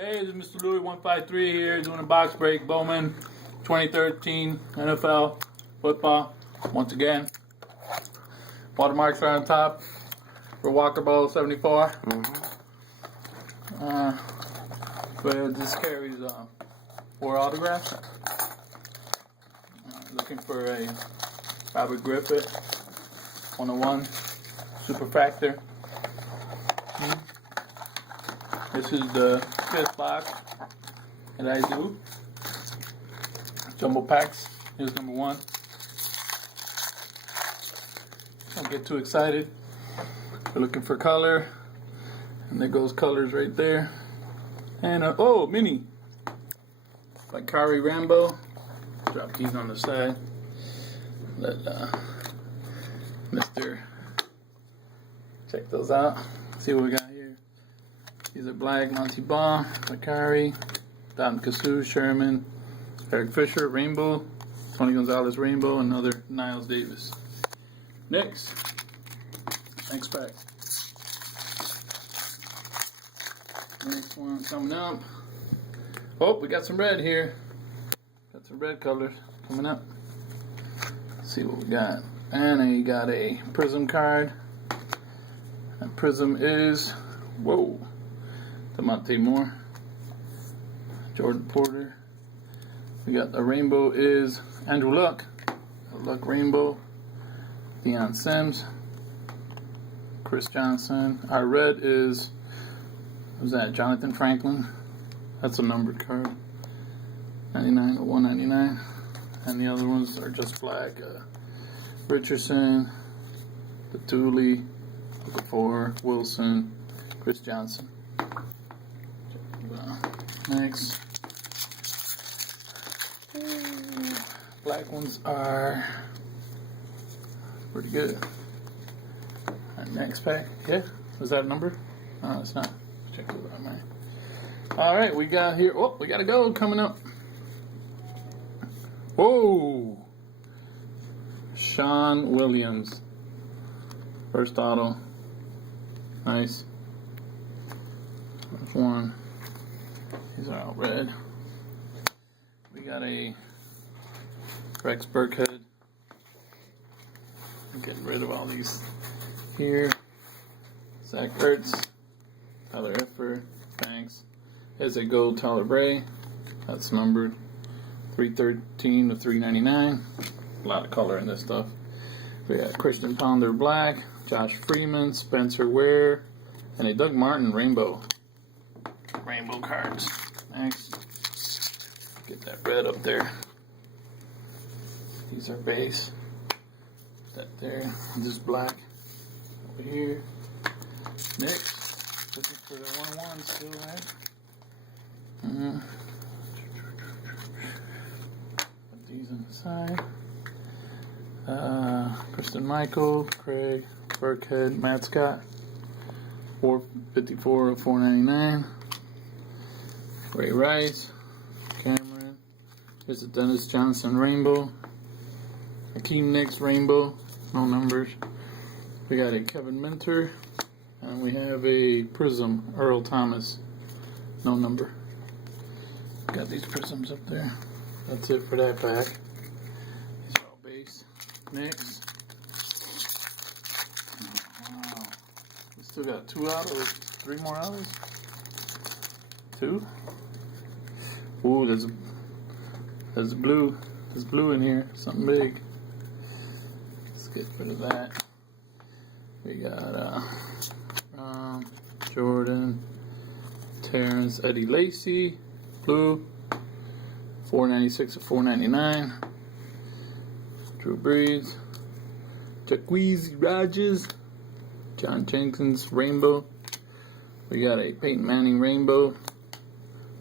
Hey, this is Mr. Louis 153 here doing a box break. Bowman 2013 NFL football. Once again, watermarks are on top for Walker Bowl 74. But this carries 4 autographs. Looking for a Robert Griffith 101 Super Factor. This is the 5th box that I do. Jumbo packs. Here's number 1. Don't get too excited. We're looking for color. And there goes colors right there. And oh, mini. Like Kari Rambo. Drop keys on the side. Let Mr. check those out. See what we got here. These are black, Monty Ball, Bakari, Don Casu, Sherman, Eric Fisher, Rainbow, Tony Gonzalez Rainbow, and another Niles Davis. Next pack. Next one coming up. Oh, we got some red here. Got some red colors coming up. Let's see what we got. And then you got a Prism card. And Prism is, whoa, Demonte Moore, Jordan Porter. We got the rainbow is Andrew Luck, Luck Rainbow, Deion Sims, Chris Johnson. Our red is, who's that? Jonathan Franklin. That's a numbered card. 99 to 199. And the other ones are just black. Richardson, Batuli, Okafor, Wilson, Chris Johnson. Next. Black ones are pretty good. Alright, next pack. Yeah? Was that a number? No, it's not. Check it out, man. Alright, we got here. Oh, we got a gold coming up. Whoa! Sean Williams. First auto. Nice. That's one. These are all red. We got a Rex Burkhead. I'm getting rid of all these here. Zach Ertz. Tyler Eifert. Thanks. There's a gold Tyler Bray. That's numbered 313 to 399. A lot of color in this stuff. We got Christian Ponder Black, Josh Freeman, Spencer Ware, and a Doug Martin Rainbow. Rainbow cards. Next. Get that red up there. These are base. That there. This is black. Over here. Next. Looking for the 1-1 still, right? Put these on the side. Kristen Michael, Craig, Burkhead, Matt Scott, 454 of 499. Ray Rice, Cameron. Here's a Dennis Johnson Rainbow. Akeem Nicks Rainbow, no numbers. We got a Kevin Minter, and we have a Prism Earl Thomas, no number. Got these prisms up there. That's it for that pack. These are all base. Next. Wow. We still got 2 autos. 3 more autos. 2. Ooh, there's blue. There's blue in here. Something big. Let's get rid of that. We got Jordan, Terrence, Eddie Lacy, blue, 496 of 499. Drew Brees, Jacquizzi Rogers, John Jenkins Rainbow. We got a Peyton Manning Rainbow,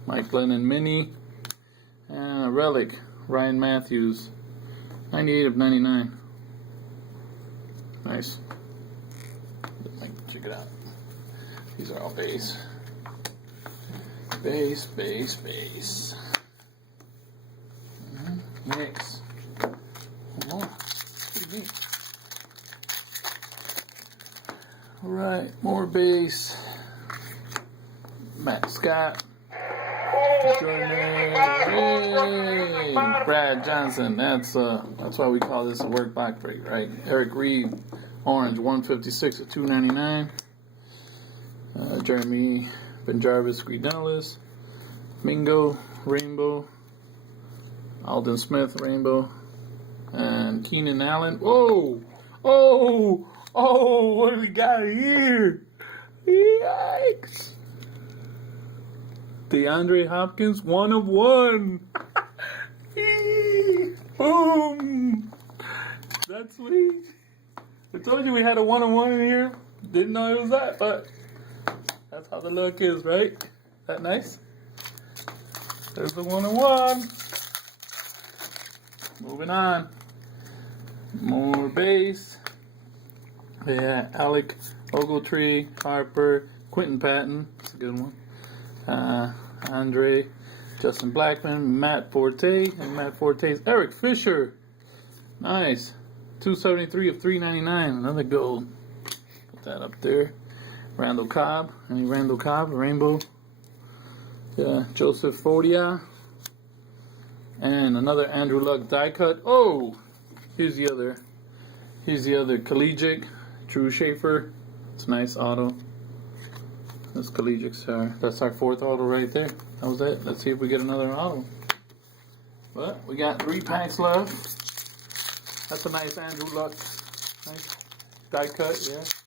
Mike Lennon Mini, and a relic, Ryan Matthews, 98 of 99. Nice. Check it out. These are all base. Base, base, base. Next. More. Pretty neat. Alright, more base. Matt Scott. Hey, Brad Johnson. That's why we call this a work box break, right? Eric Reed, orange, 156 at 299. Jeremy Benjarvis, Greedentalis. Mingo, rainbow. Alden Smith, rainbow. And Keenan Allen. Whoa! Oh! Oh! What do we got here? Yikes! DeAndre Hopkins, 1 of 1. Boom! That's sweet. I told you we had a 1 of 1 in here. Didn't know it was that, but that's how the look is, right? That nice? There's the 1 of 1. Moving on. More base. Yeah, Alec Ogletree, Harper, Quentin Patton. That's a good one. Andre, Justin Blackman, Matt Forte, and Matt Forte's Eric Fisher. Nice. 273 of 399. Another gold. Put that up there. Randall Cobb. Any Randall Cobb? Rainbow. Yeah, Joseph Fodia. And another Andrew Luck die cut. Oh! Here's the other collegiate. Drew Schaefer. It's a nice auto. That's collegiate, sir. That's our 4th auto right there. That was it. Let's see if we get another auto. But we got 3 packs left. That's a nice Andrew Luck. Nice die cut, yeah.